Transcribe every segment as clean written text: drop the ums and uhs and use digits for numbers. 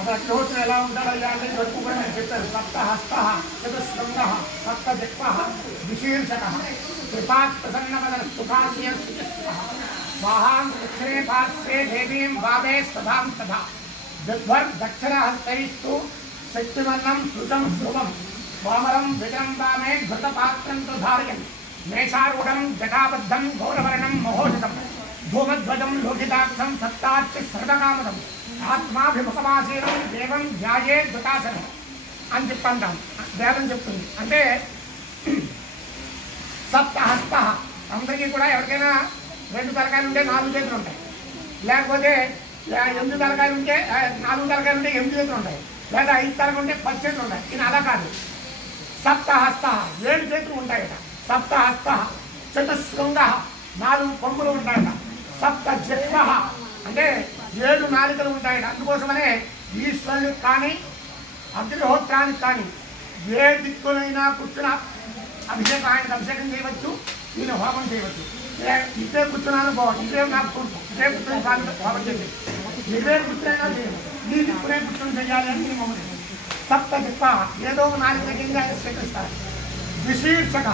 అసలు అగ్నిహోత్రుడు ఎలా ఉంటాడయ్యా అంటే వరకు కూడా నేను చెప్పారు. సప్తహస్త చతుశృంగ సప్తజిహ్వ విశీర్షక కృపాత్ ప్రసన్నవదన సుఖాశయ స్వాహాం దక్షిణే పార్శ్వే దేవీం భావే సదాం తథా దక్షిణహస్తైస్తు శక్తిమన్నం శృతం శృవం వామరం విజంబామే ఘృతపాత్రం తు ధారయన్ మేషారూఢం జటాబద్ధం గౌరవర్ణం మహోషితం ధూమధ్వజం లోహితాక్షం సత్తార్చి సర్వకామదం ఆత్మాభిముఖమాసీనం దేవం ధ్యాయే దుతాసనం అని చెప్పంటాం. వేదం చెప్తుంది. అంటే సప్తహస్త అందరికీ కూడా ఎవరికైనా 2 తలకాయలు ఉంటే 4 చేతులు ఉంటాయి, లేకపోతే 8 తలకాయలు ఉంటే 4 తలకాయలు ఉంటే 8 చేతులు ఉంటాయి, లేదా 5 తలకాయలు ఉంటే 10 చేతులు ఉంటాయి. ఇది అలా కాదు. సప్తహస్త 7 చేతులు ఉంటాయట. సప్తహస్త చతుశృంగ 4 కొమ్ములు ఉంటాయట. సప్తజిహ్వ అంటే 7 నాలుకలు ఉంటాయట. అందుకోసమనే ఈశ్వరునికి కానీ అగ్నిహోత్రానికి కానీ ఏ దిక్కులైనా కూర్చున్న అభిషేకం, ఆయనకు అభిషేకం చేయవచ్చు, ఈయన హోమం చేయవచ్చు. ఇదే కూర్చున్నాను బాగుంది, ఇదే నాకు ఇదే కూర్చొని కానీ హోమం చేసి ఇదే కూర్చునైనా చేయాలి, ఈ దిక్కునే కూర్చొని చేయాలి అని నియమం. సప్తజిహ్వ ఏదో నాలుగు కింద స్వీకరిస్తారు. విశీర్షక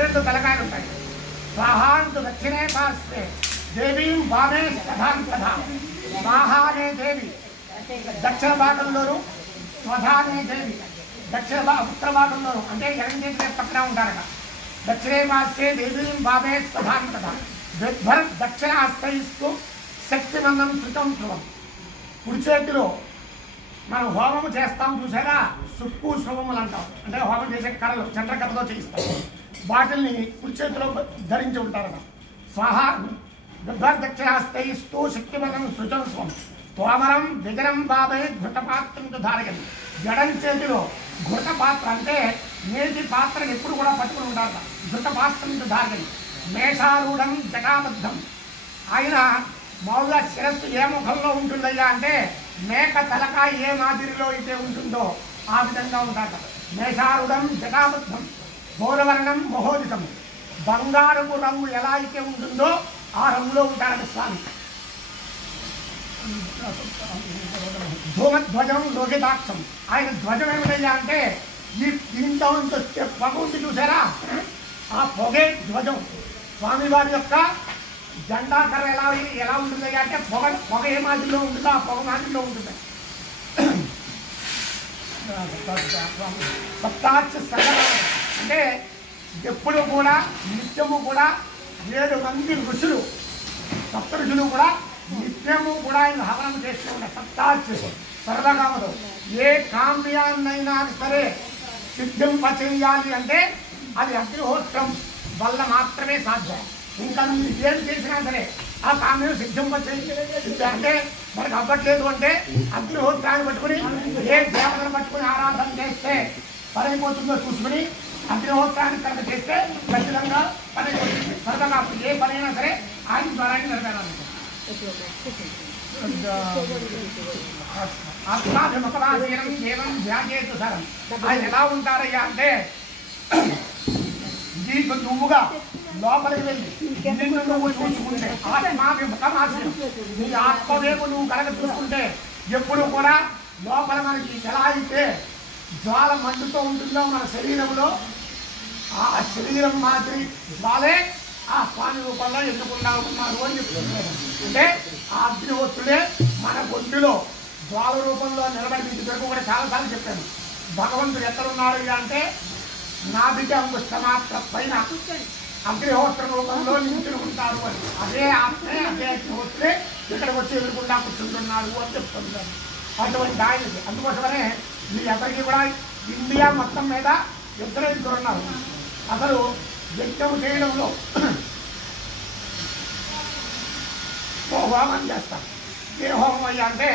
2 తలకాయలు ఉంటాయి. స్వాహాంతు దక్షిణే పార్శ్వే దేవీం భావే సదాం తథా. స్వాహ అనే దేవి దక్షిణ భాగంలోను, స్వధా అనే దేవి ఉత్తర భాగంలోను, అంటే ఎడం చేతి పక్కన ఉంటారట. దక్షిణే పార్శ్వే దేవీం భావే సదాం తథా. దక్షిణ హస్తయిస్తూ శక్తిమందం శృతం శృవం. కుడి చేతిలో మనం హోమము చేస్తాం చూసారా, సుక్కు శృవములు అంటాం. అంటే హోమం చేసే కర్రలు చంద్రకథతో చేయిస్తాం. వాటిల్ని కుడి చేతిలో ధరించి ఉంటారట. స్వాహ దక్షిణాస్తయిస్తూ శక్తిమందం శృతం స్వం తోమరం విగరం బాబే ఘృతపాత్రం ధారగని. ఎడం చేతిలో ఘృతపాత్ర అంటే నేటి పాత్రను ఎప్పుడు కూడా పట్టుకుని ఉంటారట. ఘృతపాత్రం ధారగని. మేషారూఢం జటాబద్ధం. ఆయన మామూలుగా శిరస్సు ఏ ముఖంలో ఉంటుందయ్యా అంటే మేక తలకాయ ఏ మాదిరిలో అయితే ఉంటుందో ఆ విధంగా ఉంటారట. మేషారూఢం జటాబద్ధం గౌరవర్ణం మహోదితం. బంగారపు రంగు ఎలా అయితే ఉంటుందో ఆ రంగులో ఉంటారట స్వామి. ధూమధ్వజం లోహితాక్షం. ఆయన ధ్వజం ఏమిటయ్యా అంటే దీంతో వచ్చే పొగ ఉంది చూసారా, ఆ పొగే ధ్వజం. స్వామివారి యొక్క జెండాకర్ర ఎలా ఉంటుందయ్యా అంటే పొగ ఏ మాదిరిలో ఉంటుందో ఆ పొగ మాదిరిలో ఉంటుంది. సప్తార్చ సగం అంటే ఎప్పుడు కూడా నిత్యము కూడా 7 మంది ఋషులు, సప్త ఋషులు కూడా నిత్యము కూడా ఆయన హవనం చేస్తూ ఉంటారు. సప్తార్చ సర్వకామతో ఏ కామ్యాన్నైనా సరే సిద్ధింపచేయాలి అంటే అది అగ్నిహోత్రం వల్ల మాత్రమే సాధ్యం. ఇంకా మీరు ఏం చేసినా సరే ఆ కామ్యం సిద్ధింపచేయాలి అంటే మనకు అవ్వట్లేదు అంటే అగ్నిహోత్రాన్ని పట్టుకుని ఏ దేవతను పట్టుకుని ఆరాధన చేస్తే పరైపోతుందో చూసుకుని అగ్నిహోత్రాన్ని కనుక చేస్తే ఖచ్చితంగా పని సరదాగా ఏ పనైనా సరే ఆయన ద్వారానే నెరవేరాలి. ఆత్మాభిముఖమాసీనం ఏవం ధ్యాయేతు సరం. ఆయన ఎలా ఉంటారయ్యా అంటే నీకు నువ్వుగా లోపలికి వెళ్ళి నిన్ను నువ్వు చూసుకుంటే ఆత్మాభిముఖమాసీనం, నీ ఆత్మవేపు నువ్వు కనుక చూసుకుంటే ఎప్పుడు కూడా లోపల మనకి ఎలా అయితే జ్వాల మండుతూ ఉంటుందో మన శరీరంలో ఆ శరీరం మాదిరి జ్వాలే ఆ స్వామి రూపంలో ఎన్నుకున్నా ఉన్నారు అని చెప్తున్నారు. అంటే ఆ అగ్నిహోత్రుడే మన గొంతులో జ్వాల రూపంలో నిలబడి మీకు వరకు కూడా చాలాసార్లు చెప్పాను. భగవంతుడు ఎక్కడున్నాడు అంటే నాభిక అంగుష్టమాత్ర పైన అగ్నిహోత్ర రూపంలో నించుని ఉంటారు అని. అదే ఆత్మే అదే అగ్నిహోత్రుడే ఇక్కడికి వచ్చి ఎదురుకుండా కూర్చుంటున్నాడు అని చెప్తున్నారు. అటువంటి ఆయనకి అందుకోసమనే మీ ఎవరికి కూడా ఇండియా మొత్తం మీద 2 ఉన్నారు. అసలు యజ్ఞం చేయడంలో హోమం చేస్తారు. ఏ హోమం అయ్యా అంటే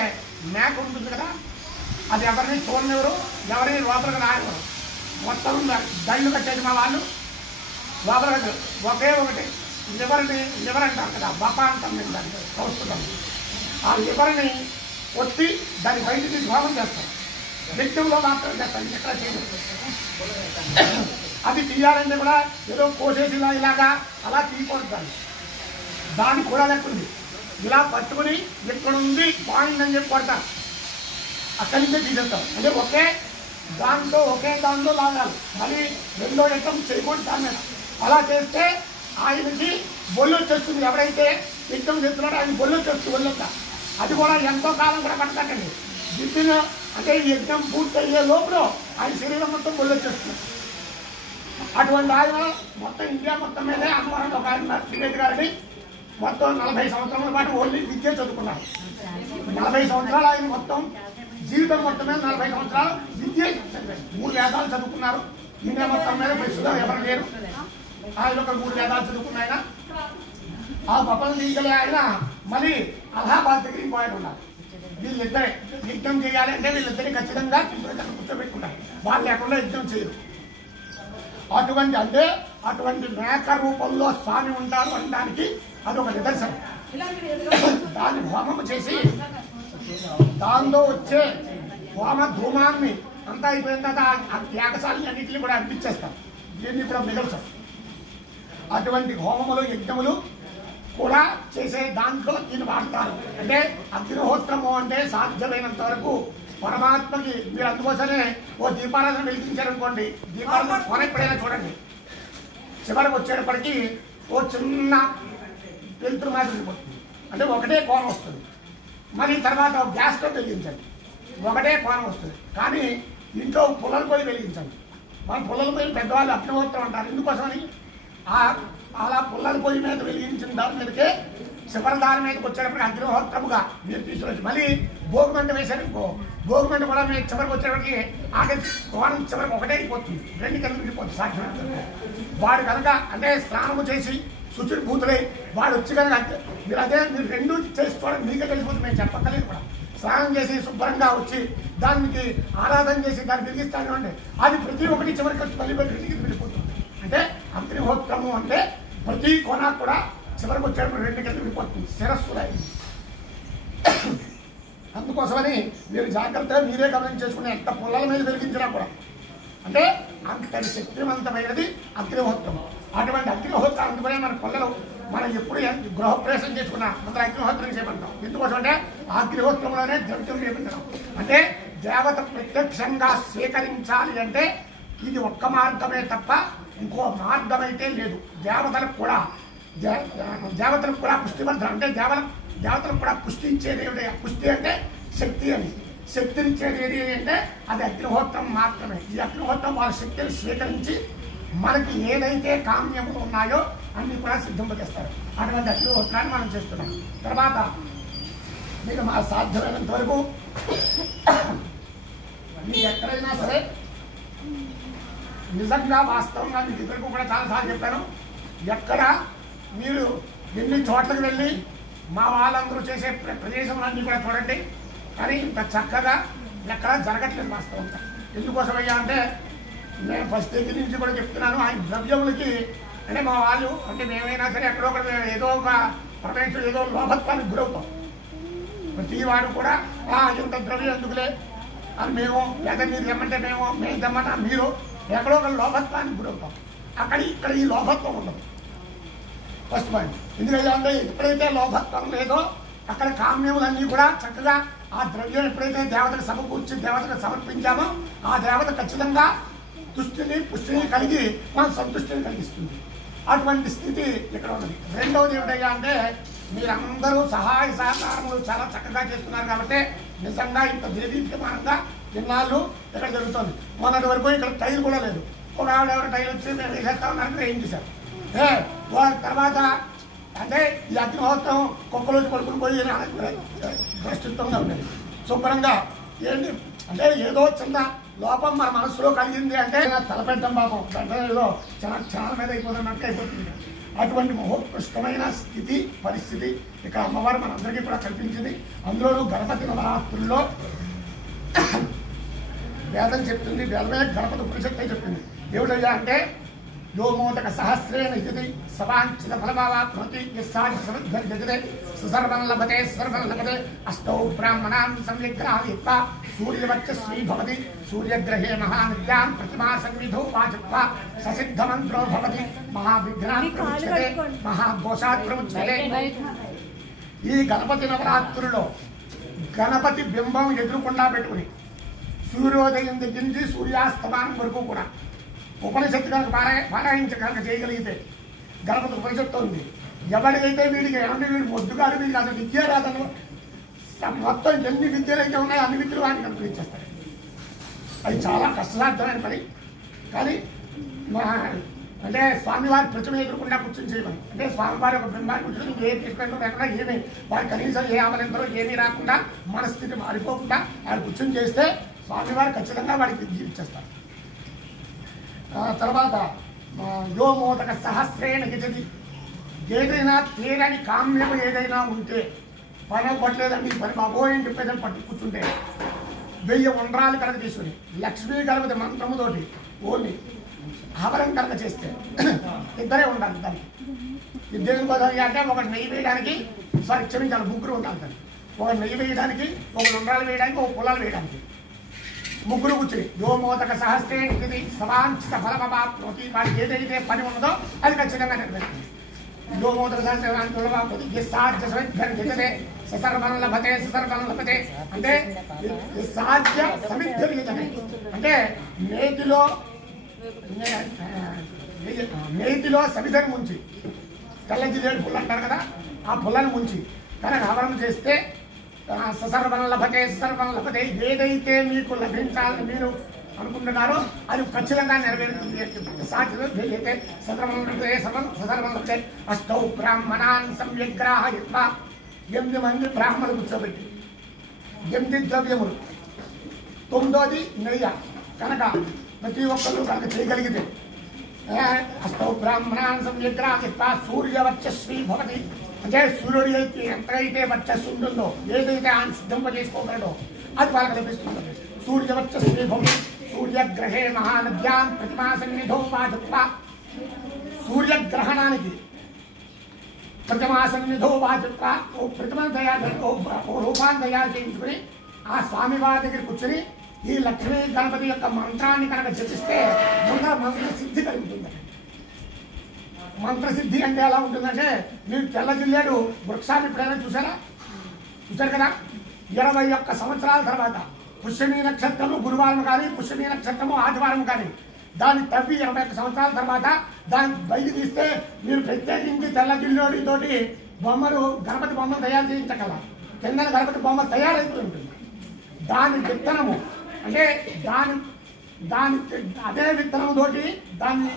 మేక ఉంటుంది కదా, అది ఎవరిని చూడనివ్వరు, ఎవరిని లోపలికి రానివ్వరు. మొత్తం దళ్ళు కట్టేది మా వాళ్ళు లోపలికి ఒకే ఒకటి లివర్ అంటారు కదా, బప అంటాం మేము దాన్ని సంస్కృతం. ఆ లివర్ని ఒత్తి దాన్ని బయట తీసి హోమం చేస్తాం. యజ్ఞంలో మాత్రం చేస్తాం, ఎక్కడ చేయలేదు. అది తీయాలంటే కూడా ఏదో కోసేసి ఇలాగా అలా తీయకూడదు. దాన్ని కూడా లెక్క ఉంది. ఇలా పట్టుకుని ఇక్కడ ఉంది పాయింట్ అని చెప్పి కొడతారు. అక్కడి నుంచే తీసేస్తాం. అంటే ఒకే దాంతో లాగాలి. మళ్ళీ రెండో యజ్ఞం చేయకూడదు దాని మీద. అలా చేస్తే ఆయనకి బొల్లు వచ్చేస్తుంది. ఎవరైతే యజ్ఞం చేస్తున్నాడో ఆయన బొల్లు వచ్చేస్తుంది ఒళ్ళంతా. అది కూడా ఎంతో కాలం కూడా పడతాడండి. దిద్దిన అంటే ఈ యజ్ఞం పూర్తి అయ్యే లోపల ఆయన శరీరం మొత్తం బొల్లు వచ్చేస్తుంది. అటువంటి ఆయన మొత్తం ఇండియా మొత్తం మీదే అమ్మవారు ఒక ఆయన త్రివేది గారిని మొత్తం 40 సంవత్సరాల పాటు ఓన్లీ విద్య చదువుకున్నారు. 40 సంవత్సరాలు ఆయన మొత్తం జీవితం మొత్తం మీద 40 సంవత్సరాలు విద్య 3 వేదాలు చదువుకున్నారు. ఇండియా మొత్తం మీద ప్రస్తుతం ఎవరు లేరు. ఆయన ఒక 3 వేదాలు చదువుకున్న ఆయన ఆ గొప్పలు తీసుకెళ్ళి ఆయన మళ్ళీ అలహాబాద్ దగ్గరికి పోయాడు ఉన్నారు. వీళ్ళిద్దరే యజ్ఞం చేయాలి అంటే వీళ్ళిద్దరిని ఖచ్చితంగా కూర్చోబెట్టుకుంటారు. వాళ్ళు లేకుండా యజ్ఞం చేయరు. అటువంటి మేక రూపంలో స్వామి ఉంటారు అనడానికి అదొక నిదర్శనం. దాన్ని హోమం చేసి దానిలో వచ్చే హోమ ధూమాన్ని అంతా అయిపోయిన తర్వాత ఆ త్యాగశాలని అన్నింటినీ కూడా అర్పించేస్తారు. దీన్ని కూడా మిగల్చాం. అటువంటి హోమములు యజ్ఞములు కూడా చేసే దాంట్లో దీన్ని వాడతారు. అంటే అగ్నిహోత్రము అంటే సాధ్యమైనంత వరకు పరమాత్మకి మీరు అందుకోసమే ఓ దీపారాధన వెలిగించారనుకోండి, దీపారాధన కొన ఎప్పుడైనా చూడండి, చివరికి వచ్చేటప్పటికి ఓ చిన్న వెలుతురు మాదిరి పోతుంది. అంటే ఒకటే కోణం వస్తుంది. మళ్ళీ తర్వాత గ్యాస్ స్టవ్ వెలిగించండి, ఒకటే కోణం వస్తుంది. కానీ ఇంట్లో పుల్లల పొయ్యి వెలిగించండి. మన పుల్లల పొయ్యి పెద్దవాళ్ళు అగ్నిహోత్రం అంటారు. ఎందుకోసమని అలా పుల్లల పొయ్యి మీద వెలిగించిన దాని మీదకే చివరి దాని మీదకి వచ్చేటప్పటికి అగ్నిహోత్రముగా మీరు తీసుకొచ్చి మళ్ళీ భోగిమంట వేశారు. భోగిమంట కూడా మీరు చివరికి వచ్చేటప్పటికి ఆగే కోణం చివరికి ఒకటే అయిపోతుంది, 2 కింద వెళ్ళిపోతుంది. సాధ్యం వాడు కనుక అంటే స్నానము చేసి శుచిని భూతులై వాడు వచ్చి కనుక మీరు మీరు 2 చేసి చూడండి, మీకే తెలిసిపోతుంది. మేము చెప్పక్కలేదు కూడా. స్నానం చేసి శుభ్రంగా వచ్చి దానికి ఆరాధన చేసి దాన్ని వెలిగిస్తాను అంటే అది ప్రతి ఒక్కటి చివరికి వచ్చి మళ్ళీ వెళ్ళిపోతుంది. అంటే అగ్నిహోత్రము అంటే ప్రతి కోణ కూడా చివరికి వచ్చేటప్పుడు 2 కింద వెళ్ళిపోతుంది, శిరస్సులై. అందుకోసమని మీరు జాగ్రత్తగా మీరే గమనం చేసుకునే ఎంత పుల్లల మీద వెలిగించినా కూడా అంటే అంతటి శక్తివంతమైనది అగ్నిహోత్రం. అటువంటి అగ్నిహోత్రం అందుకనే మన పిల్లలు మనం ఎప్పుడు గృహప్రవేశం చేసుకున్నా ముందర అగ్నిహోత్రం చేయమంటాం. ఎందుకోసం అంటే ఆ అగ్నిహోత్రంలోనే ద్రవ్యం చేపించడం. అంటే దేవత ప్రత్యక్షంగా స్వీకరించాలి అంటే ఇది ఒక్క మార్గమే తప్ప ఇంకో మార్గం అయితే లేదు. దేవతలకు కూడా పుష్టివర్ధన అంటే దేవతలకు కూడా పుష్టి ఇచ్చేది ఏమిటి? పుష్టి అంటే శక్తి అని. శక్తినిచ్చేది ఏది అంటే అది అగ్నిహోత్రం మాత్రమే. ఈ అగ్నిహోత్రం వాళ్ళ శక్తిని స్వీకరించి మనకి ఏదైతే కామ్యములు ఉన్నాయో అన్ని కూడా సిద్ధింపజేస్తారు. అటువంటి అగ్నిహోత్రాన్ని మనం చేస్తున్నాం. తర్వాత మీకు మా సాధ్యమైనంత వరకు మీరు ఎక్కడైనా సరే నిజంగా వాస్తవంగా మీకు ఇద్దరికి కూడా చాలాసార్లు చెప్పాను. ఎక్కడ మీరు ఎన్ని చోట్లకు వెళ్ళి మా వాళ్ళందరూ చేసే ప్రదేశంలన్నీ కూడా చూడండి, కానీ ఇంత చక్కగా ఎక్కడా జరగట్లేదు వాస్తవంగా. ఎందుకోసం అయ్యా అంటే నేను ఫస్ట్ దగ్గర నుంచి కూడా చెప్తున్నాను. ఆ ద్రవ్యములకి అంటే మా వాళ్ళు అంటే మేమైనా సరే ఎక్కడో ఒకటి ఏదో ఒక ప్రపంచం ఏదో లోభత్వానికి గురవుతాం. ప్రతి వాడు కూడా ఇంత ద్రవ్యం ఎందుకులే అని మేము లేదా మీరు తెమ్మంటే మేము తెమ్మన్నా మీరు ఎక్కడో ఒక లోభత్వానికి గురవుతాం. ఇక్కడ ఈ లోభత్వం ఉండదు. First point. ఎందుకంటే ఎప్పుడైతే లోభత్వం లేదో అక్కడ కామ్యములన్నీ కూడా చక్కగా ఆ ద్రవ్యం ఎప్పుడైతే దేవతకు సమకూర్చి దేవతకు సమర్పించామో ఆ దేవత ఖచ్చితంగా తుష్టిని పుష్టిని కలిగి మన సంతుష్టిని కలిగిస్తుంది. అటువంటి స్థితి ఇక్కడ ఉన్నది. రెండవది ఏమిటయ్యా అంటే మీరందరూ సహాయ సహకారములు చాలా చక్కగా చేస్తున్నారు కాబట్టి నిజంగా ఇంత దేదీప్యమానంగా ఇన్నాళ్ళు ఇక్కడ జరుగుతుంది. మొన్నటి వరకు ఇక్కడ టైల్ కూడా లేదు. ఒక ఆవిడ ఎవరు టైల్ వచ్చి మేము వేసేస్తా ఉన్నారని ఏం చేశారు. తర్వాత అంటే ఈ అగ్నిహోత్రం కుక్కలోకి పడుకుని పోయి ప్రస్తుతంగా ఉండేది. శుభ్రంగా ఏంటి అంటే ఏదో చిన్న లోపం మన మనసులో కలిగింది అంటే తలపెట్టడం పాపం వెంటనే ఏదో క్షణాల మీద అయిపోతున్నట్టు అయిపోతుంది. అటువంటి మహోత్కృష్టమైన స్థితి పరిస్థితి ఇక్కడ అమ్మవారు మనందరికీ కూడా కల్పించింది. అందులోనూ గణపతి నవరాత్రుల్లో వేదం చెప్తుంది. వేదమే గణపతి ఉపనిషత్తే చెప్తుంది. ఏమిటయ్యా అంటే యోమోదక సహస్రేణ ఇది సవాంఛిత ఫలమావాప్నోతి యస్సాది సమద్గర్జతే సుసర్వం లభతే సర్వం లభతే అష్టౌ బ్రాహ్మణాన్ సంవిగ్రహాదిత్వా సూర్యవర్చస్వీ భవతి సూర్యగ్రహే మహానిద్యాం ప్రతిమా సన్నిధౌ వాచత్వా ససిద్ధ మంత్రో భవతి మహావిఘ్నాన్ ప్రముచ్యతే మహాఘోషాత్ ప్రముచ్యతే. ఈ గణపతి నవరాత్రుల్లో గణపతి బింబం ఎదురుకుండా పెట్టుకుని సూర్యోదయం దగ్గర నుంచి సూర్యాస్తమానం వరకు కూడా ఉపనిషత్తు కనుక పారాయించ కనుక చేయగలిగితే గణపతి ఉపనిషత్తు ఉంది. ఎవరికైతే వీడికి ఏమంటే వీడు మొద్దుగాడు వీడికి అసలు విద్య రాదను మొత్తం ఎన్ని విద్యలు అయితే ఉన్నాయో అన్ని విద్యలు వాటిని అనుగ్రహించేస్తాడు. అది చాలా కష్టసాధ్యమైన పని. కానీ అంటే స్వామివారి ప్రతిమ ఎదురకుండా కూర్చొని చేయమని, అంటే స్వామివారి ఒక బింబాన్ని కూర్చొని ఏ తీసుకుంటూ లేకుండా ఏమీ వారి కనీసం ఏ అమలింతలో ఏమీ రాకుండా మనస్థితి మారిపోకుండా ఆయన కూర్చొని చేస్తే స్వామివారు ఖచ్చితంగా వాడికి విద్య ఇచ్చేస్తారు. తర్వాత యోమోదక సహస్రేణ గజది, ఏదైనా తీరని కామ్యం ఏదైనా ఉంటే పని పట్టలేదండి ఈ పని బాబోయని చెప్పేదని పట్టు కూర్చుంటే 1000 ఉండ్రాలు కనుక తీసుకుని లక్ష్మీ గణపతి మంత్రముతోటి ఓన్లీ ఆభరం కనుక చేస్తే ఇద్దరే ఉండాలి. దానికి ఇద్దరు బదులు అంటే ఒకటి నెయ్యి వేయడానికి క్షమించాలి ముగ్గురు ఉండాలి. దానికి ఒక నెయ్యి వేయడానికి, ఒక ఉండ్రాలు వేయడానికి, ఒక పొలాలు వేయడానికి ముగ్గురు కూర్చుని యోమోదక సహస్రేణి సవాంఛిత ఫలమవాప్నోతి, వాడికి ఏదైతే పని ఉన్నదో అది ఖచ్చితంగా నెరవేరుతుంది. యోమోదక సహస్రాన్ని ససర్వం లభతే ససర్వం లభతే అంటే సాధ్య సమిద్ధర్యజనే అంటే నేతిలో సమిధని ముంచి తెల్ల జిల్లేడు పుల్ల అంటారు కదా, ఆ పుల్లని ముంచి కనుక హవనం చేస్తే ససర్వం లభతే ససర్వం లభతే, ఏదైతే మీకు లభించాలని మీరు అనుకుంటున్నారో అది ఖచ్చితంగా నెరవేరుతుంది. సాధ్యతే ససర్వం లభతే ససర్వం లభతే. అష్టౌ బ్రాహ్మణాన్ సంవ్యగ్రాహయిత్వా, 8 మంది బ్రాహ్మణులు కూర్చోబెట్టి 8 ద్రవ్యములు, 9ది నెయ్య కనుక ప్రతి ఒక్కరు కనుక చేయగలిగితే అష్టౌ బ్రాహ్మణాన్ సంవ్యగ్రాహయిత్వా సూర్యవర్చస్వీ భవతి అంటే సూర్యుడి అయితే ఎంతైతే వర్చస్సు ఉంటుందో ఏదైతే ఆయన సిద్ధింపజేసుకోగలడో అది వాళ్ళకి లభిస్తుంది. సూర్యవర్చస్వీ భవతి సూర్యగ్రహే మహానద్యాం ప్రతిమా సన్నిధో వాచత్వా, సూర్యగ్రహణానికి ప్రతిమా సన్నిధో వాచత్వా ఓ ప్రతిమను తయారు ఓ రూపాన్ని తయారు చేయించుకుని ఆ స్వామివారి దగ్గర కూర్చొని ఈ లక్ష్మీ గణపతి యొక్క మంత్రాన్ని కనుక జపిస్తే ముందర మంత్రసిద్ధి కలుగుతుంది. మంత్రసిద్ధి అంటే ఎలా ఉంటుందంటే మీరు తెల్ల జిల్లేడు వృక్షాన్ని ఎప్పుడైనా చూశారు కదా, 21 సంవత్సరాల తర్వాత పుష్యమీ నక్షత్రము గురువారం కానీ పుష్యమీ నక్షత్రము ఆదివారం కానీ దాన్ని తవ్వి 21 సంవత్సరాల తర్వాత దాన్ని బయట తీస్తే మీరు ప్రత్యేకించి తెల్ల జిల్లేడితోటి బొమ్మలు గణపతి బొమ్మలు తయారు చేయించగల కింద గణపతి బొమ్మ తయారైపోయి ఉంటుంది. దాని విత్తనము అంటే దాని అదే విత్తనంతోటి దాన్ని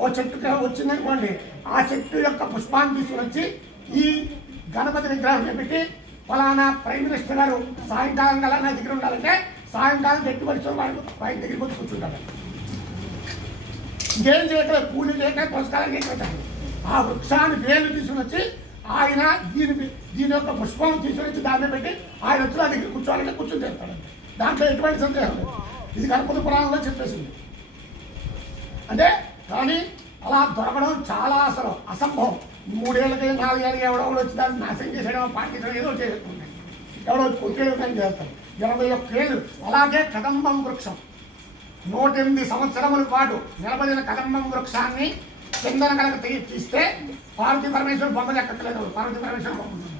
ఓ చెట్టు వచ్చిందనుకోండి, ఆ చెట్టు యొక్క పుష్పాన్ని తీసుకుని వచ్చి ఈ గణపతి విగ్రహం పెట్టి ఫలానా ప్రైమ్ మినిస్టర్ గారు సాయంకాలం కల్లా నా దగ్గర ఉండాలంటే సాయంకాలం గట్టి పరిచయం వాళ్ళు ఆయన దగ్గరికి వచ్చి కూర్చుంటారు. ఇంకేం చేయట్లేదు, పూజ చేయట్లేదు, పురస్కారం చేయట్లేదు. ఆ వృక్షాన్ని వేలు తీసుకుని వచ్చి ఆయన దీని యొక్క పుష్పం తీసుకుని వచ్చి దాన్ని పెట్టి ఆయన వచ్చి నా దగ్గర కూర్చోవాలంటే కూర్చొని చేస్తాడు. దాంట్లో ఎటువంటి సందేహం లేదు. ఇది గణపతి పురాణంలో చెప్పేసింది. అంటే కానీ అలా దొరకడం చాలా అసలు అసంభవం. 3 ఏళ్ళకి 4 ఏళ్ళకి ఎవడో వచ్చి దాన్ని నాశనం చేసేయడం పాటించడం ఏదో చేసుకుంటాడు, ఎవడో వచ్చి కొట్టేయడం చేస్తాడు. 21 ఏళ్ళు అలాగే కదంబం వృక్షం 108 సంవత్సరముల పాటు నిలబడిన కదంబం వృక్షాన్ని కిందన కనుక తీస్తే పార్వతీ పరమేశ్వర బొమ్మ ఎక్కట్లేదు, పార్వతీ పరమేశ్వర బొమ్మ ఉంటుంది.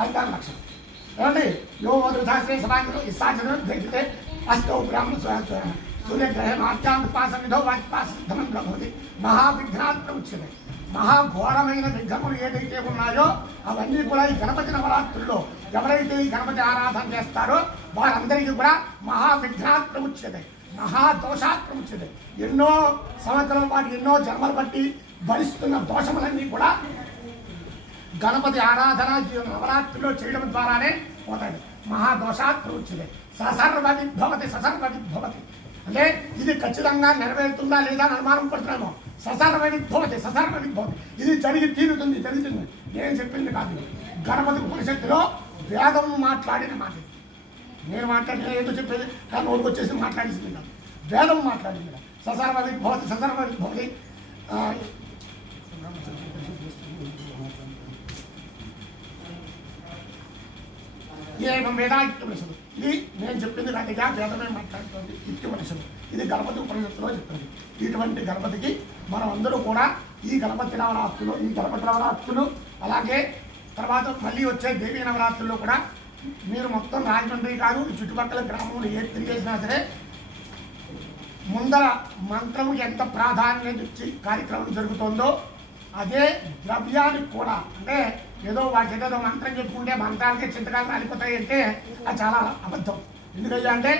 అది దాని లక్ష్యం. ఏమండి యోగశాస్త్రే సమాజంలో ఈ సాధ్యం ధరిస్తే అష్టౌ బ్రాహ్మణ సూర్యగ్రహం ఆధ్యాత్మికపాసనిధో వాచిపాసిద్ధమం భవతి మహావిఘ్నాత్మ ఉచ్యతే. మహాఘోరమైన విఘ్నములు ఏదైతే ఉన్నాయో అవన్నీ కూడా ఈ గణపతి నవరాత్రుల్లో ఎవరైతే ఈ గణపతి ఆరాధన చేస్తారో వారందరికీ కూడా మహావిఘ్నాత్మ ఉచ్యతే, మహాదోషాత్మ ఉచ్యతే. ఎన్నో సంవత్సరం వాటి ఎన్నో జన్మలు బట్టి భరిస్తున్న దోషములన్నీ కూడా గణపతి ఆరాధన నవరాత్రిలో చేయడం ద్వారానే పోతాడు. మహాదోషాత్మ ఉచ్యతే. ససర్వవిద్భవతి ససర్వవిద్భవతి అంటే ఇది ఖచ్చితంగా నెరవేరుతుందా లేదా అని అనుమానం పడుతున్నాము. ససర్వవిద్భవతి ససర్వవిద్భవతి ఇది జరిగి తీరుతుంది, జరుగుతుంది. నేను చెప్పింది కాదు, గణపతి ఉపనిషత్తులో వేదం మాట్లాడిన మాట. నేను మాట్లాడిన ఏదో చెప్పేది కానీ నోటికి వచ్చేసి మాట్లాడించింది కాదు, వేదం మాట్లాడింది. ససర్వవిద్భవతి ససర్వవిద్భవతి ఏమం వేదా ఇత్యుపనిషత్తు. ఇది నేను చెప్పింది కాదుగా వేదమే మాట్లాడుతుంది. ఇత్యుపనిషత్తు ఇది గణపతి ఉపనిషత్తులో చెప్తుంది. ఇటువంటి గణపతికి మనం అందరూ కూడా ఈ గణపతి నవరాత్రులు అలాగే తర్వాత మళ్ళీ వచ్చే దేవీ నవరాత్రుల్లో కూడా మీరు మొత్తం రాజమండ్రి కాదు చుట్టుపక్కల గ్రామంలో ఏది తిరిగేసినా సరే ముందర మంత్రము ఎంత ప్రాధాన్యత ఇచ్చి కార్యక్రమం జరుగుతుందో అదే ద్రవ్యానికి కూడా అంటే ఏదో వాటి ఏదో మంత్రం చెప్పుకుంటే మంత్రాలకే చింతకాలు రాలిపోతాయి అంటే అది చాలా అబద్ధం. ఎందుకయ్యా అంటే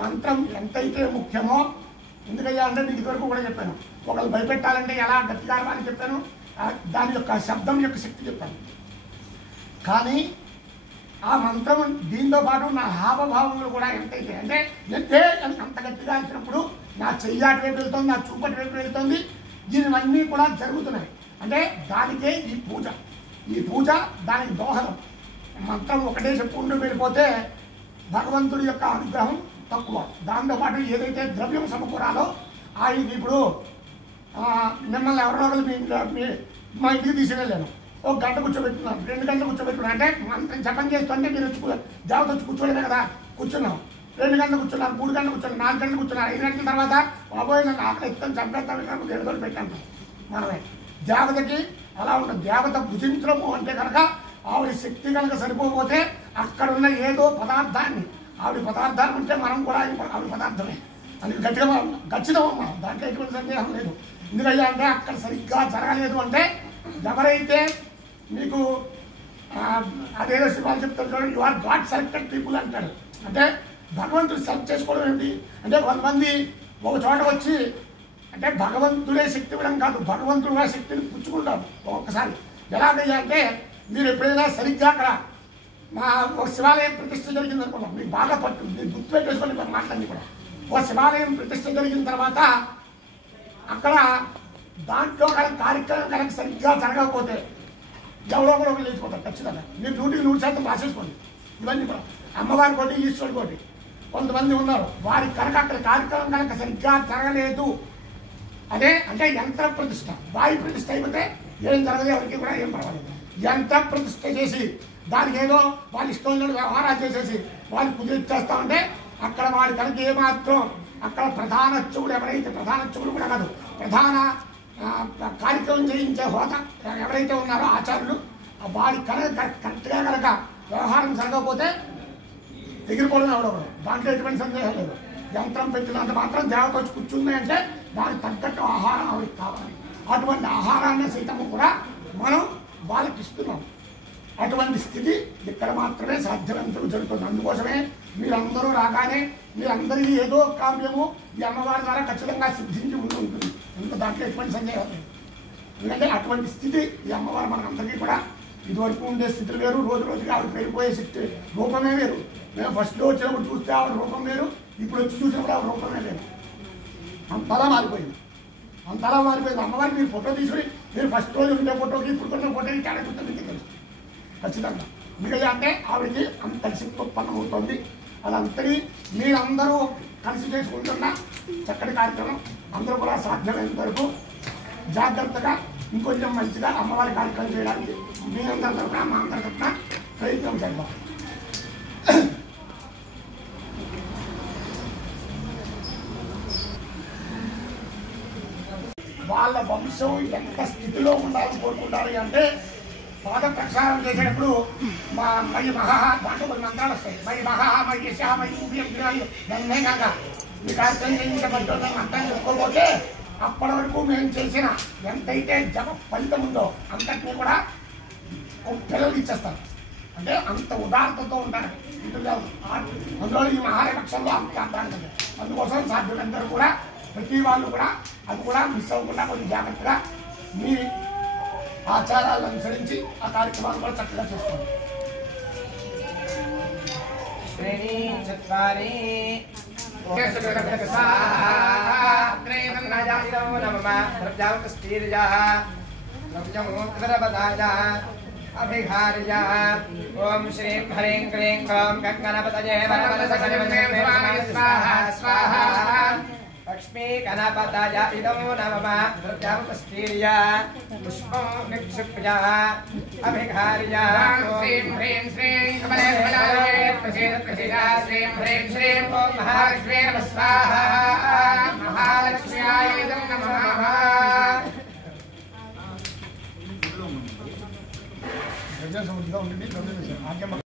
మంత్రం ఎంతైతే ముఖ్యమో, ఎందుకయ్యా అంటే మీకు వరకు కూడా చెప్పాను, ఒకళ్ళు భయపెట్టాలంటే ఎలా గట్టిగా అని చెప్పాను, దాని యొక్క శబ్దం యొక్క శక్తి చెప్పాను. కానీ ఆ మంత్రం దీంతో పాటు నా హావభావములు కూడా ఎంతైతే అంటే ఎంతే అంత గట్టిగా ఇచ్చినప్పుడు నా చెయ్యాటి వైపు వెళ్తుంది, నా చూపటి వైపు వెళ్తుంది, దీనివన్నీ కూడా జరుగుతున్నాయి. అంటే దానికే ఈ పూజ దానికి దోహదం. మంత్రం ఒకటే చెప్పుకుంటూ వెళ్ళిపోతే భగవంతుడి యొక్క అనుగ్రహం తక్కువ. దాంతోపాటు ఏదైతే ద్రవ్యం సమకూరాలో ఆయనకి ఇప్పుడు మిమ్మల్ని ఎవరో మా ఇంటికి తీసుకెళ్ళాను, ఒక గంట కూర్చోబెట్టున్నాను, 2 గంటలు కూర్చోబెట్టున్నాను అంటే మంత్రం జపం చేస్తుంటే మీరు దేవత వచ్చి కూర్చోలేదే కదా, కూర్చున్నాం. 2 గంటలు కూర్చున్నారు, 3 గంటలు కూర్చున్నారు, 4 గంటలు కూర్చున్నారు, 5 గంటల తర్వాత బాబోయే నన్ను ఆకలి ఇస్తాను చంపేస్తాను గెలుదోడు పెట్టాను. మనమే దేవతకి అలా ఉంటుంది. దేవత భుజించడము అంటే కనుక ఆవిడ శక్తి కనుక సరిపోతే అక్కడ ఉన్న ఏదో పదార్థాన్ని ఆవిడ పదార్థాన్ని ఉంటే మనం కూడా ఆవిడ పదార్థమే అందుకు గట్టిగా ఖచ్చితమమ్మా, దాంట్లో ఎటువంటి సందేహం లేదు. ఎందుకయ్యా అంటే అక్కడ సరిగ్గా జరగలేదు అంటే ఎవరైతే మీకు అదేదో శివాలు చెప్తారు చూడండి, you are god selected people అంటాడు. అంటే భగవంతుడు సెలెక్ట్ చేసుకోవడం ఏంటి అంటే కొంతమంది ఒక చోట వచ్చి అంటే భగవంతుడే శక్తి ఇవ్వడం కాదు, భగవంతుడు ఆ శక్తిని పుచ్చుకుంటారు ఒక్కొక్కసారి. ఎలాగయ్యా అంటే మీరు ఎప్పుడైనా సరిగ్గా అక్కడ మా ఒక శివాలయం ప్రతిష్ఠ జరిగింది అనుకున్నాం, మీకు బాగా పట్టు మీరు గుర్తుపెట్టేసుకొని మాట్లాడి కూడా ఒక శివాలయం ప్రతిష్ఠ జరిగిన తర్వాత అక్కడ దాంట్లో కార్యక్రమం కనుక సరిగ్గా జరగకపోతే ఎవరో ఒకరు లేచిపోతారు ఖచ్చితంగా. మీరు 100% రాసేసుకోండి. ఇవన్నీ కూడా అమ్మవారి కోటి ఈశ్వరుడి కోటి కొంతమంది ఉన్నారు, వారి కనుక అక్కడ కార్యక్రమం కనుక సరిగ్గా జరగలేదు అదే అంటే యంత్ర ప్రతిష్ఠ, వాయు ప్రతిష్ఠ అయిపోతే ఏం జరగదు, ఎవరికి కూడా ఏం పర్వాలేదు. యంత్ర ప్రతిష్ఠ చేసి దానికి ఏదో వాళ్ళు ఇష్టం వ్యవహారాలు చేసేసి వాళ్ళు కుదిరిచ్చేస్తా ఉంటే అక్కడ వాడి కనుక ఏమాత్రం అక్కడ ప్రధాన అర్చకుడు ఎవరైతే ప్రధాన అర్చకుడు కూడా కాదు ప్రధాన కార్యక్రమం చేయించే హోదా ఎవరైతే ఉన్నారో ఆచార్యులు వాడి కనుక కరెక్ట్గా కనుక వ్యవహారం జరగకపోతే ఎగిరిపోవడం ఎవడవడం, దాంట్లో ఎటువంటి సందేహం లేదు. యంత్రం పెట్టినంత మాత్రం దేవత వచ్చి కూర్చుంది అంటే దానికి తగ్గట్టు ఆహారం ఆవిడకి కావాలి. అటువంటి ఆహారాన్ని సైతం కూడా మనం వాళ్ళకి ఇస్తున్నాం. అటువంటి స్థితి ఇక్కడ మాత్రమే సాధ్యవంతులు జరుగుతుంది. అందుకోసమే మీరందరూ రాగానే మీరందరికీ ఏదో కావ్యము ఈ అమ్మవారి ద్వారా ఖచ్చితంగా సిద్ధించి ఉంటుంది. ఇంత దాంట్లో ఎటువంటి సందేహం లేదు. ఎందుకంటే అటువంటి స్థితి ఈ అమ్మవారు మనందరికీ కూడా ఇదివరకు ఉండే స్థితులు వేరు, రోజు రోజుకి ఆవిడ పెరిగిపోయే శక్తి రూపమే వేరు. మేము ఫస్ట్లో వచ్చినప్పుడు చూస్తే ఆవిడ రూపం వేరు, ఇప్పుడు వచ్చి చూసినప్పుడు ఆవిడ రూపమే వేరు. అంతలా మారిపోయింది. అమ్మవారి మీరు ఫోటో తీసుకుని మీరు ఫస్ట్ రోజు ఉండే ఫోటోకి ఇప్పుడున్న ఫోటోకి తేడా గుర్తుంది తెలుసు ఖచ్చితంగా. ఎందుకంటే అంటే ఆవిడకి అంత శక్తి ఉత్పన్నం అవుతుంది. అదంతని మీరందరూ కలిసి చేసుకుంటున్న చక్కటి కార్యక్రమం అందరూ కూడా సాధ్యమైనంత వరకు జాగ్రత్తగా ఇంకొంచెం మంచిగా అమ్మవారి కార్యక్రమం చేయడానికి మీ అందరి తరఫున మా అందరి తరఫున ప్రయత్నం చేద్దాం. వాళ్ళ వంశం ఎంత స్థితిలో ఉండాలని కోరుకుంటారు అంటే పాద ప్రక్షాళన చేసేటప్పుడు మై మహా దాంట్లో కొన్ని మంత్రాలు వస్తాయి. మై మహా మై యశ మై దాన్నే కాక ఈ కార్యక్రమం చేయించబడుతున్న మంత్రాన్ని చెప్పుకోకపోతే అప్పటి వరకు మేము చేసిన ఎంతైతే జప ఫలితం ఉందో అంతటినీ కూడా పిల్లలు ఇచ్చేస్తారు. అంటే అంత ఉదారతతో ఉంటారు. అందులో ఈ మహారపక్షంలో అంత అర్థాన్ని అందుకోసం సాధ్యమందరూ కూడా ప్రతి వాళ్ళు కూడా అది కూడా మిస్ అవ్వకుండా కొంచెం జాగ్రత్తగా మీ ఆచారాలను అనుసరించి ఆ కార్యక్రమాలు కూడా చక్కగా చేసుకోండి. ఓం శ్రీం హ్రీం క్లీం ఓం గంగణపతయే స్వాహా లక్ష్మీ గణపతయ ఇదం నమః ప్రజాపతిస్త్రీయ పుష్పం నిక్షిప్య అభిఘార్య శ్రీం హ్రీం శ్రీం కమలే కమలాయ ప్రసీద ప్రసీద శ్రీం హ్రీం శ్రీం ఓం మహాలక్ష్మీ నమః స్వాహా మహాలక్ష్మ్యాయ ఇదం నమః. ప్రజా సమృద్ధిగా ఉండండి.